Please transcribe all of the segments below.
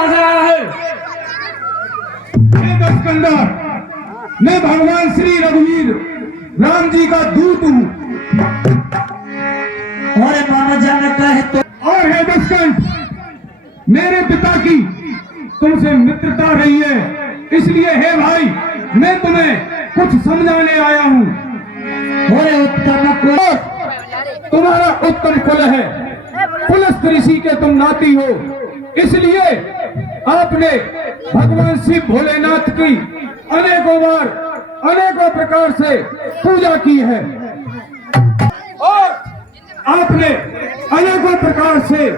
कहां से आया है? हे दस्कंदर, मैं भगवान श्री रघुवीर राम जी का दूत हूँ। और मामजान कहे तो और हे दस्कंद, मेरे पिता की तुमसे मित्रता रही है, इसलिए हे भाई मैं तुम्हें कुछ समझाने आया हूँ। उत्तम कुल, तुम्हारा उत्तम कुल है, पुलस्त ऋषि के तुम नाती हो, इसलिए आपने भगवान शिव भोलेनाथ की अनेकों बार अनेकों प्रकार से पूजा की है और आपने अनेकों प्रकार से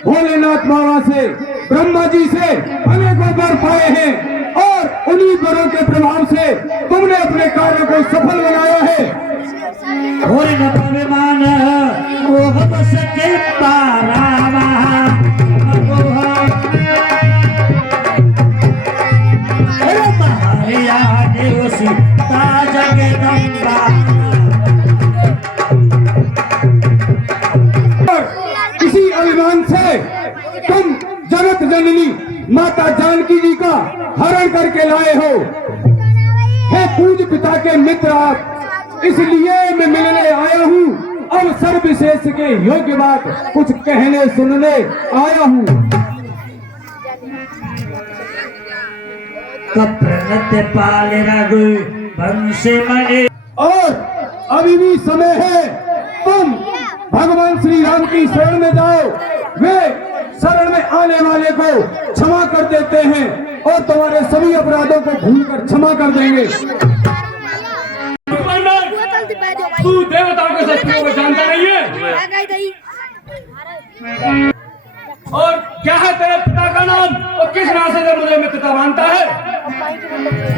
भोलेनाथ बाबा से, ब्रह्मा जी से अनेकों वर पाए हैं और उन्हीं वरों के प्रभाव से तुमने अपने कार्य को सफल बनाया है। और नमान वो हम सके पारावा इसी अभिमान से तुम जगत जननी माता जानकी जी का हरण करके लाए हो। हे पूज्य पिता के मित्र आप, इसलिए मैं मिलने आया हूँ। अब सर्वविशेष के योग्य बात कुछ कहने सुनने आया हूँ। कप्रनत पाल रघु वंश मणि, और अभी भी समय है, तुम भगवान श्री राम की शरण में जाओ। वे शरण में आने वाले को क्षमा कर देते हैं और तुम्हारे सभी अपराधों को भूलकर क्षमा कर देंगे। तू देवताओं के शक्तियों को जानता नहीं है और क्या है तेरे पिता का नाम और किस नाते से मुझे मित्रता मानता है?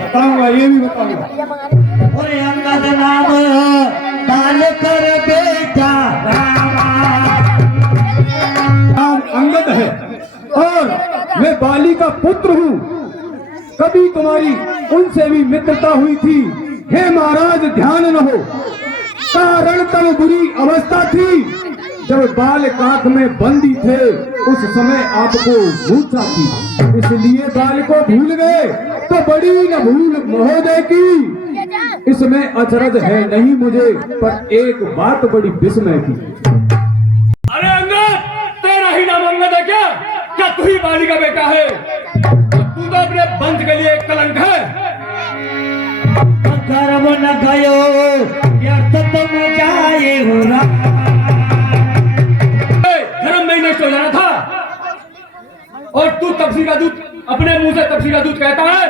बताऊंगा, ये भी बताऊंगा। और अंगद नाम बाल कर बेटा नाम अंगद है और मैं बाली का पुत्र हूँ। कभी तुम्हारी उनसे भी मित्रता हुई थी। हे महाराज, ध्यान न हो, कारण तब बुरी अवस्था थी जब बाल काख में बंदी थे, उस समय आपको मूर्छा थी, इसलिए बाल को भूल गए। तो बड़ी न भूल महोदय की, इसमें अचरज है नहीं मुझे, पर एक बात बड़ी विस्मय की। अरे अंगद, तेरा ही नाम अंगद है क्या? क्या तू ही बाली का बेटा है? तू तो अपने वंश के लिए एक कलंक है। कर्म न गयो व्यर्थ तुम जाए हो धर्म में नष्ट हो जाना था और तू तपसी का दूध अपने मुंह से तपसी का दूध कहता है।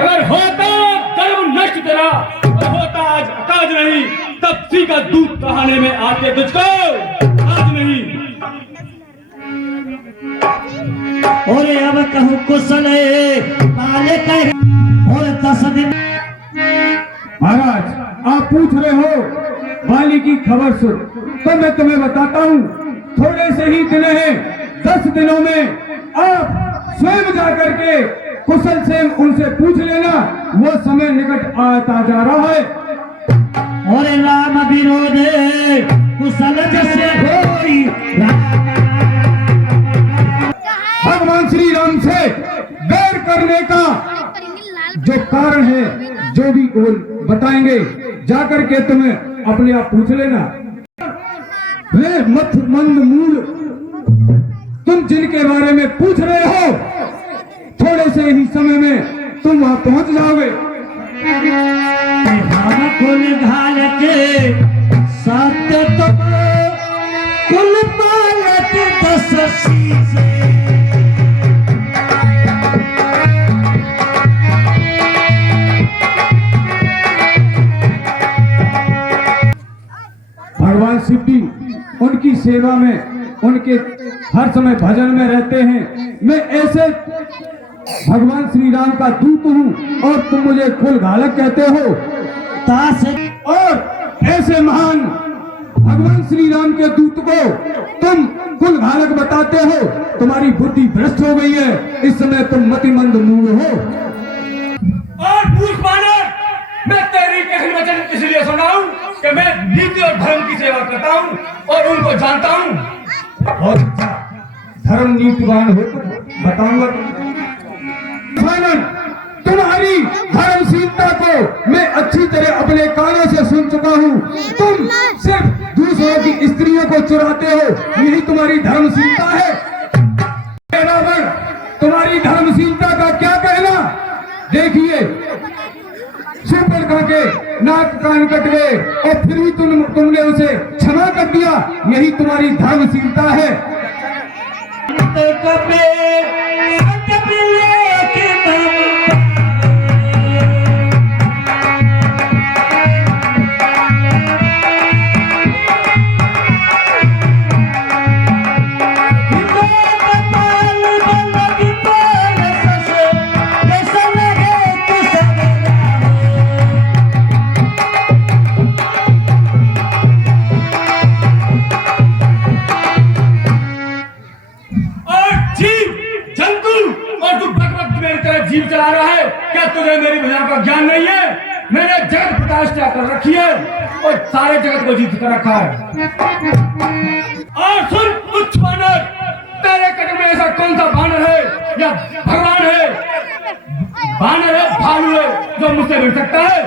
अगर होता धर्म नष्ट तेरा तो होता आज अकाज नहीं, तपसी का दूध कहाने में आते तुझको आज नहीं। और अब कहूँ कुशल बाले कहे और 10 दिन। महाराज, आप पूछ रहे हो बाली की खबर सुन, तो मैं तुम्हें बताता हूँ। थोड़े से ही दिन हैं, 10 दिनों में आप स्वयं जाकर के कुशल से उनसे पूछ लेना, वो समय निकट आता जा रहा है। और राम विरोध कुशल जैसे होई, भगवान श्री राम से बैर करने का जो कारण है, जो भी वो बताएंगे, जाकर के तुम्हें अपने आप पूछ लेना। वे मत मंद मूल तुम जिनके बारे में पूछ रहे हो, थोड़े से ही समय में तुम वहां पहुंच जाओगे। कुल घाल के सत्य तुम कुल पालत 10 शीशे। भगवान शिव जी उनकी सेवा में, उनके हर समय भजन में रहते हैं। मैं ऐसे भगवान श्री राम का दूत हूँ और तुम मुझे कुल घालक कहते हो। ताश और ऐसे महान भगवान श्री राम के दूत को तुम कुल घालक बताते हो। तुम्हारी बुद्धि भ्रष्ट हो गई है, इस समय तुम मतिमंद मूल हो। और मूर्ख बानर, मैं तेरी कहन वचन इसलिए सुनाऊं कि मैं नीति और धर्म की सेवा करता हूं और उनको जानता हूं। बहुत अच्छा, धर्म नीतिवान हो बताऊंगा फानन, तुम्हारी धर्मशीलता को मैं अच्छी तरह अपने कानों से सुन चुका हूँ। तुम सिर्फ दूसरों की स्त्रियों को चुराते हो, यही तुम्हारी धर्मशीलता है। रावण, तुम्हारी धर्मशीलता का क्या कहना? देखिए, शूर्पणखा के नाक कान कट गए और फिर भी तुमने उसे क्षमा कर दिया, यही तुम्हारी धर्मशीलता है। जीव चला रहा है, क्या तुझे मेरी भुजा का ज्ञान नहीं है? मैंने जगत प्रतिष्ठा कर रखी है और सारे जगत को जीत कर रखा है। और सुन तुच्छ बानर, तेरे कटक में ऐसा कौन सा बानर है या भगवान है, बानर है, भालू है जो मुझसे मिल सकता है?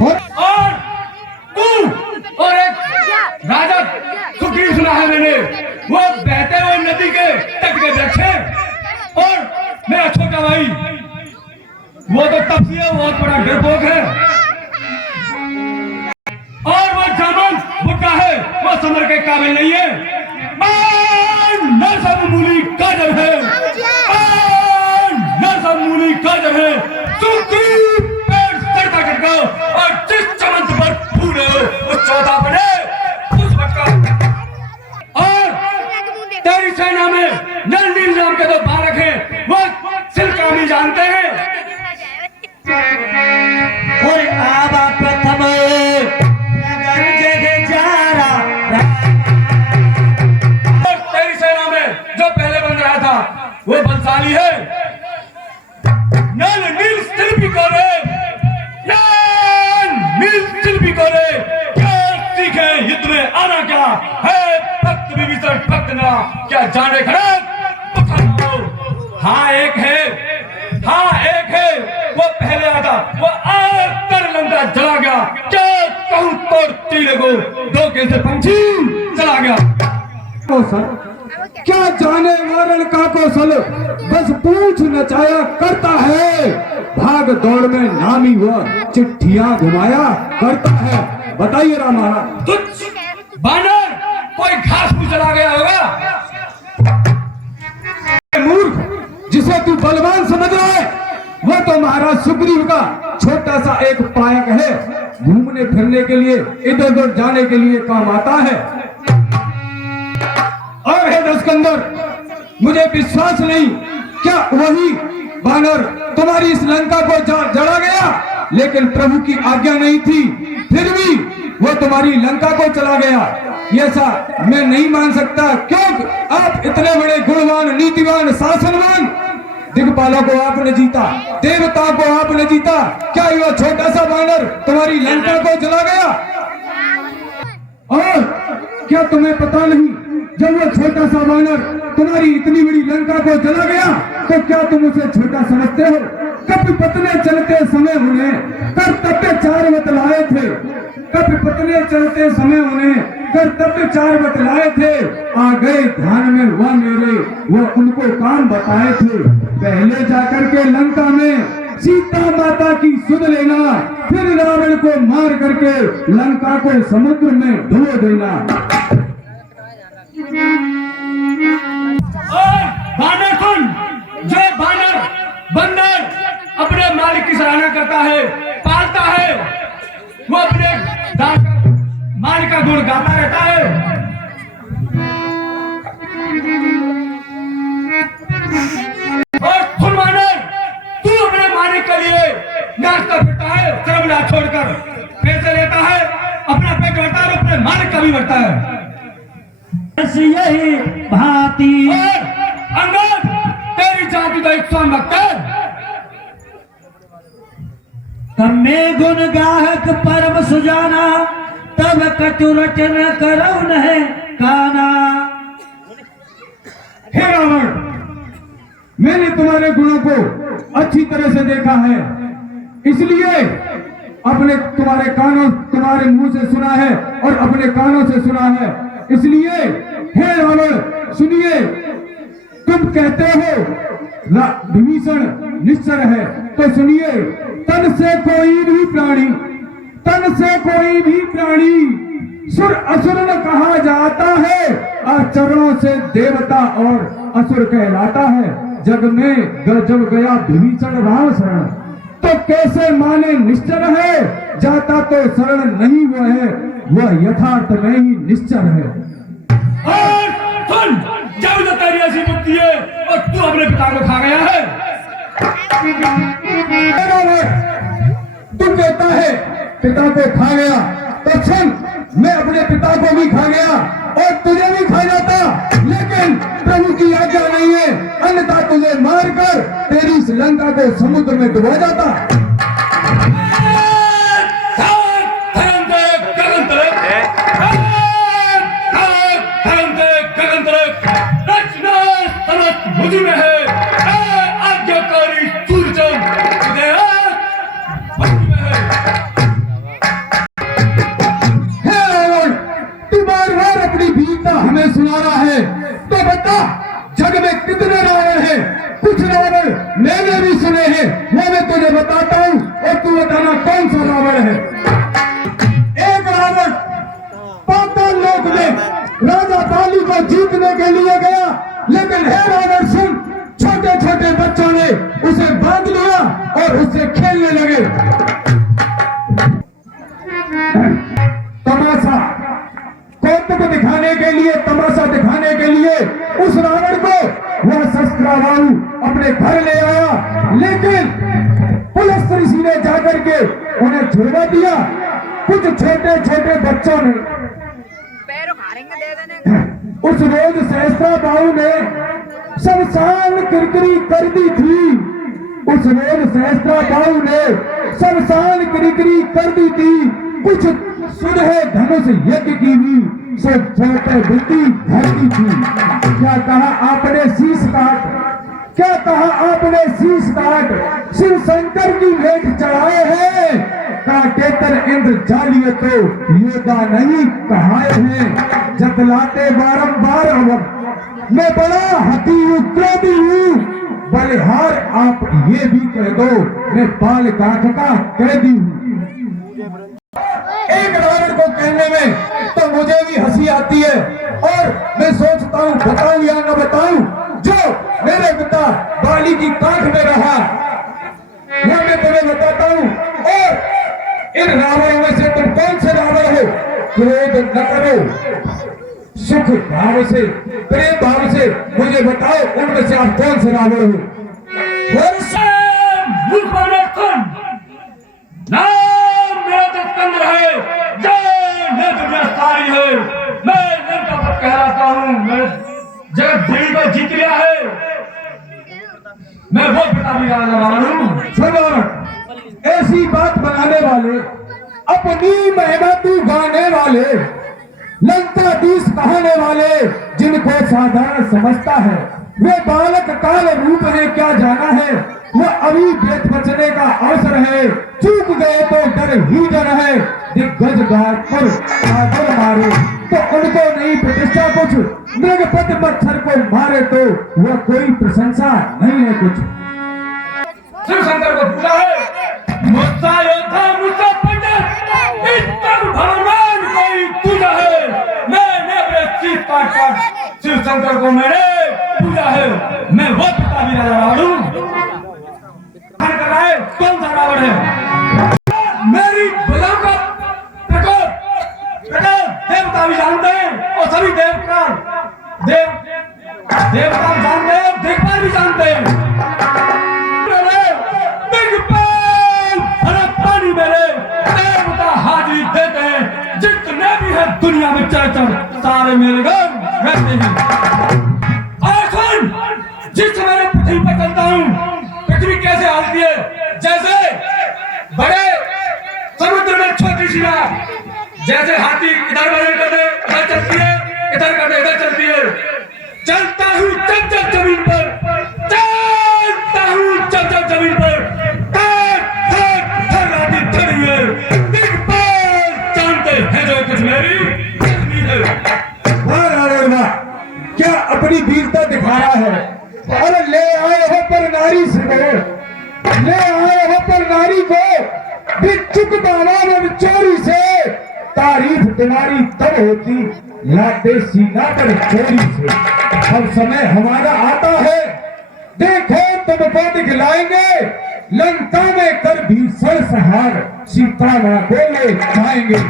और तू और एक राजा सुग्रीव सुना है मैंने, वो बहते हुए नदी के तट के वृक्ष है, और मेरा छोटा भाई वो तो तपसी है, बहुत बड़ा डरपोक है, और वो जामुन बुड्ढा है, वो समर के काबिल नहीं है। नरसमूली काजर है, नरसमूली काजर है, सुग्रीव पेड़ सड़का कटका और जिस चमन पर फूल है वो चौथा बने उस वक्त। और तेरी सेना में नल नील नाम के दो बालक हैं, वो सिलकामी जानते हैं। और आवा प्रथम नगर जग जारा। और तेरी सेना में जो पहले बन रहा था वो बलशाली है। नल नील शिल्पी को रे, नल नील शिल्पी को रे, क्या सीखे युद्ध में आना क्या है? भक्त विभीषण भक्त ना क्या जाने खड़े? हाँ एक है, हाँ एक है, वो पहले आता, वो आग कर लंका जला गया। क्या कहूँ तोड़ तीर को धोखे से पंछी चला गया। कौशल क्या जाने वारण का कौशल, बस पूछ नचाया करता है, भाग दौड़ में नामी हुआ चिट्ठियां घुमाया करता है। बताइए राम महाराज। तुच्छ बानर, कोई घास में चला गया होगा। मूर्ख, जिसे तू बलवान समझ रहा है, वो तो महाराज सुग्रीव का छोटा सा एक पायक है, घूमने फिरने के लिए, इधर उधर जाने के लिए काम आता है। और हे दशकंदर, मुझे विश्वास नहीं, क्या वही बानर तुम्हारी इस लंका को जड़ा गया, लेकिन प्रभु की आज्ञा नहीं थी, फिर भी वो तुम्हारी लंका को चला गया? ऐसा मैं नहीं मान सकता, क्योंकि आप इतने बड़े गुणवान, नीतिवान, शासनवान, दिग्पालों को आपने जीता, देवता को आपने जीता, क्या यह छोटा सा बानर तुम्हारी लंका को जला गया? और क्या तुम्हें पता नहीं, जब वो छोटा सा बानर तुम्हारी इतनी बड़ी लंका को जला गया, तो क्या तुम उसे छोटा समझते हो? कभी पतने चलते समय उन्हें कर्तव्य 4 बतलाए थे, कभी पतने चलते समय उन्हें कर्तव्य 4 बतलाए थे, आ गए ध्यान में वह मेरे, वो उनको काम बताए थे। पहले जाकर के लंका में सीता माता की सुध लेना, फिर रावण को मार करके लंका को समुद्र में डुबो देना। और बानर सुन, जो बानर बंदर अपने मालिक की सराहना करता है, पालता है, वो अपने मालिक का गुण गाता रहता है। और सुन बानर, तू अपने मालिक के लिए नाचता फिरता है, शर्म ना छोड़कर पैसे लेता है, अपना पेट भरता है और अपने मालिक का भी भरता है। यही भांति और अंगद, तेरी जाति तो एक स्वामभक्त है। कम्मे गुण गाहक परम सुजाना, तब कटु रचन करौ नहे काना। हे रावण, मैंने तुम्हारे गुणों को अच्छी तरह से देखा है, इसलिए तुम्हारे मुंह से सुना है और अपने कानों से सुना है, इसलिए हे रावण सुनिए। तुम कहते हो विभीषण निश्चर है, तो सुनिए, तन से कोई भी प्राणी सुर असुर न कहा जाता है, आचरणों से देवता और असुर कहलाता है। जग में जब गया विभीषण राम शरण, तो कैसे माने निश्चर है, जाता तो शरण नहीं वो है, वह यथार्थ में ही निश्चर है। और सुन, जब तक तेरी ऐसी बुद्धि है और तू अपने पिता को खा गया है। तू कहता है पिता को खा गया, तो सुन, मैं अपने पिता को भी खा गया और तुझे भी खा जाता, लेकिन प्रभु की आज्ञा नहीं है, अन्यथा तुझे मारकर तेरी श्रीलंका को समुद्र में डुबा जाता। मुझ में है आज्ञाकारी सूर्यचंद, बार अपनी वीरता हमें सुना रहा है, तो बता जग में कितने रावण हैं? कुछ रावण मैंने भी सुने हैं, वो मैं तुझे बताता हूँ और तू बताना कौन सा रावण है। एक रावण पाताल लोक में राजा बाली को जीतने के लिए गया, लेकिन हे रावण सुन, छोटे छोटे बच्चों ने उसे बांध लिया और उससे खेलने लगे। तमाशा कौतुक दिखाने के लिए, तमाशा दिखाने के लिए उस रावण को वह शस्त्राबाहु अपने घर ले आया, लेकिन पुलस्त ऋषि ने जाकर के उन्हें छुड़वा दिया। कुछ छोटे छोटे बच्चों ने उस रोज सहस्त्राबाहु ने शमशान किरकिरी कर दी थी, उस रोज सहस्त्राबाहु ने शमशान किरकिरी कर दी थी। कुछ सुरह धनुष यज्ञ की भी सब छोटे बुद्धि धरती थी। क्या कहा आपने शीश काट, क्या कहा आपने शीश काट, शिव शंकर की भेंट चढ़ाए हैं, काटेतर इंद्र जालिए तो योद्धा नहीं कहाए हैं। जतलाते बारंबार अवध मैं बड़ा हती क्रोधी हूँ, बलिहार आप ये भी कह दो मैं बाल काठ का कैदी हूँ। एक रावण को कहने में तो मुझे भी हंसी आती है और मैं सोचता हूँ बताऊं या न बताऊं, जो मेरे पिता बाली की कांख में रहा यह मैं तुम्हें बताता हूँ। और इन रावणों में से तुम कौन से रावण हो? क्रोध न करो, सुख भाव से, प्रेम भाव से मुझे बताओ, उनमें से आप कौन से रावण हो? है, मैं लंका पर कहलाता हूँ, मैं जगत देवी को जीत लिया है, मैं वो पिता भी रावण हूँ। सुनो, ऐसी बात बनाने वाले, अपनी महिमा तू गाने वाले, लंकाधीश कहने वाले, जिनको साधारण समझता है, वे बालक काल रूप ने क्या जाना है, वह अभी वेद बचने का अवसर है, चूक गए तो डर ही डर है। दिग्गज घाट पर आगर मारे तो उनको नहीं प्रतिष्ठा कुछ, मृगपत मच्छर को मारे तो वह कोई प्रशंसा नहीं है कुछ। शिव शंकर को पूछा है, मुझसा योद्धा मुझसा पंडित, इस भगवान कोई पूजा है, मैंने अपने चीज काट काट शिव शंकर को मैंने पूजा है, मैं वो पिता भी रावण हूँ। कर रहा है कौन सा रावण है? मेरी बलाओं का प्रकोप देवता भी जानते हैं और सभी देवता जानते हैं, देखभाल भी जानते हैं। पानी मेरे देवता हाजिरी देते हैं, जितने भी है दुनिया में चर सारे मेरे घर रहते हैं। और सुन, जिस समय पृथ्वी पर चलता हूँ, पृथ्वी कैसे हालती है? जैसे बड़े समुद्र में छोटी सी नाव, जैसे हाथी इधर करते इधर चलती है, इधर करते इधर चलती है, चलता हूँ मेरी पत्नी है। वाह नारायण वाह, क्या अपनी वीरता दिखा रहा है। अरे ले आए हो पर नारी से, ले आए हो पर नारी को बिचुक बाबा में चोरी से। तारीफ तुम्हारी तब होती लाते सीना पर चोरी से। अब समय हमारा आता है, देखो तुमको दिखलाएंगे, लंका में कर भी सरसहार सीता मां को ले जाएंगे।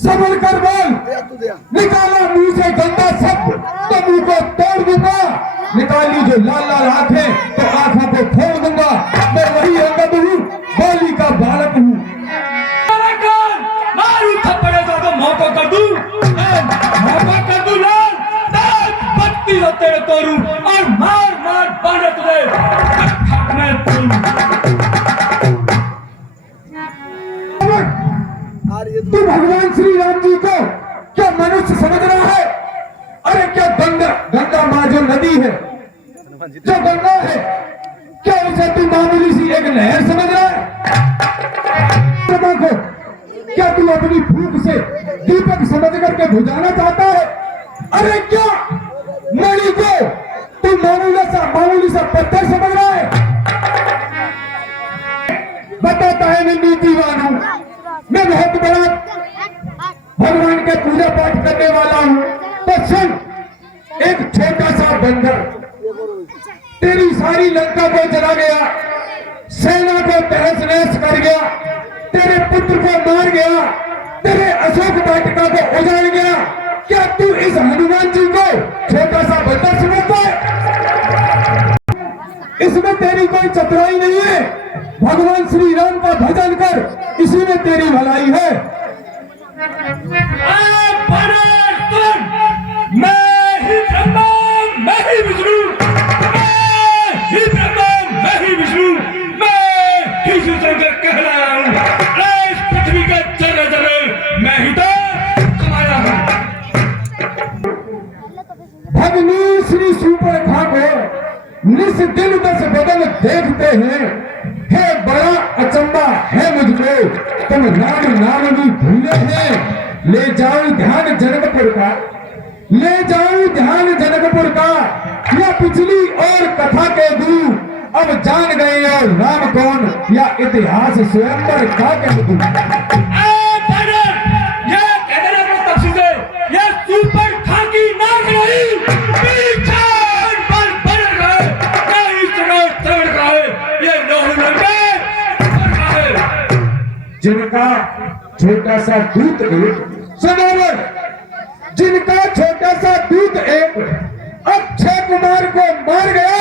सबल कर बोल, निकाला मुंह से गंदा शब्द तो मुंह को तोड़ दूंगा। निकाली जो लाल लाल आंखें तो आंखों को फोड़ दूंगा। मैं वही अंगद हूँ, बोली का बालक हूँ। मारू थप्पड़े तो मौका कर दूं, मौका कर दूं लाल, बत्ती हो तेरे तोड़ूं और मार मार बांधे तुझे मैं तू भगवान श्री राम जी को क्या मनुष्य समझ रहा है? अरे क्या गंगा, गंगा माँ जो नदी है, जो गंगा है, क्या उसे तू मामूली सी एक नहर समझ रहा है? को क्या तू अपनी भूख से दीपक समझ करके बुझाना चाहता है? अरे क्या मणि को तू मामूली सा पत्थर समझ रहा है? बताता है मैं नीतिवान हूं, मैं बहुत बड़ा भगवान के पूजा पाठ करने वाला हूं। तो सुन, एक छोटा सा बंदर तेरी सारी लंका को जला गया, सेना को तहस नहस कर गया, तेरे पुत्र को मार गया, तेरे अशोक वाटिका को उजाड़ गया। क्या तू इस हनुमान जी को छोटा सा बंदर समझता है? इसमें तेरी कोई चतुराई नहीं है। भगवान श्री राम का भजन कर, इसी में तेरी भलाई है। मैं ही ब्रह्मा, मैं ही विष्णु, मैं ही ब्रह्मा, मैं ही विष्णु, मैं ही शिवशंकर कहलाया हूँ। इस पृथ्वी के जगह जगह मैं ही तो कमाया हूँ। भगनी श्री सूर्पणखा को निस दिन दस बदन देखते हैं। है बड़ा अचंबा है मुझको, तुम नाम नाम भी भूले हैं। ले जाओ ध्यान जनकपुर का, ले जाओ ध्यान जनकपुर का, या पिछली और कथा के गुरु अब जान गए और राम कौन, या इतिहास स्वयंवर का कह दूं। जिनका छोटा सा दूत एक सनोवर, जिनका छोटा सा दूत एक अक्षय कुमार को मार गया,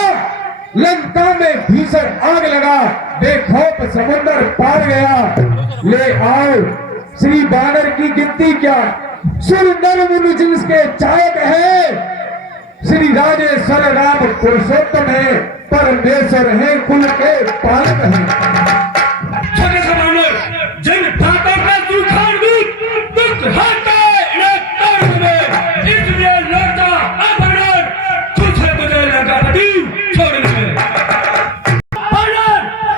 लंका में भीषण आग लगा, बेखौफ समुद्र पार गया। ले आओ श्री बानर की गिनती क्या, सुर नर मुनि जिनके चायक है। श्री राजेश्वर राम पुरुषोत्तम है, परमेश्वर है कुल के पालक है। जिन ठाकुर का सुखान दूत दुख हटे इन्हें तोड़ में, इसलिए लौटा अपना तुझे मुझे लगा दी छोड़ने में।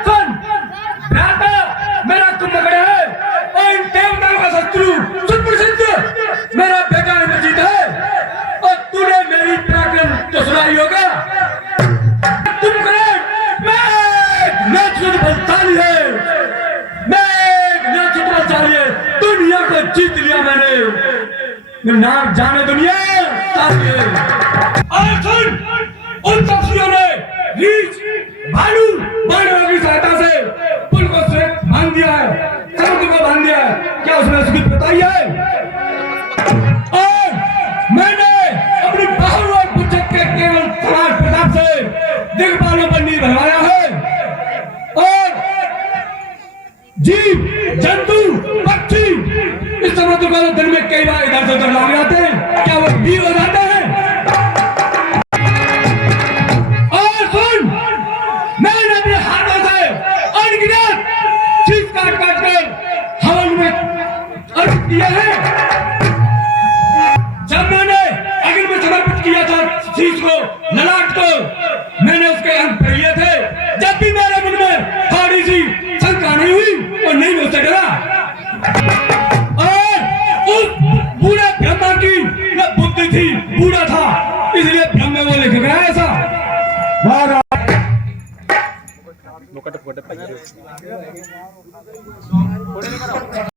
सुन भ्राता, मेरा तुम पकड़े है और इन देवताओं का शत्रु सुप्रसिद्ध मेरा बेटा इंद्रजीत है, और तूने मेरी पराक्रम तो सुनाई होगा। तुम करे मैं तुझे बलशाली है, दुनिया को जीत लिया मैंने, नाम जाने दुनिया। और सुन, उन पक्षियों ने रीछ भालू बानरों की सहायता से पुल को बांध दिया है, समुद्र को बांध दिया है। क्या उसने उसकी बताई है? और मैंने अपनी बाहु और पुच्छक के केवल समाज प्रताप से दिग्पालों पर नींव भरवाया है, और जीव जंतु पक्षी इस समुद्र को दिन में कई बार इधर से उधर लाग जाते हैं। क्या वो भी हो जाते हैं? और सुन, मैंने अपने हाथों से अनगिनत चीज काट काट कर हवन में अर्पित किया है। जब मैंने अग्नि में समर्पित किया था शीश को, ललाट को, मैंने उसके अंग लिए थे। जब भी मेरे मन में थोड़ी सी शंका नहीं हुई, है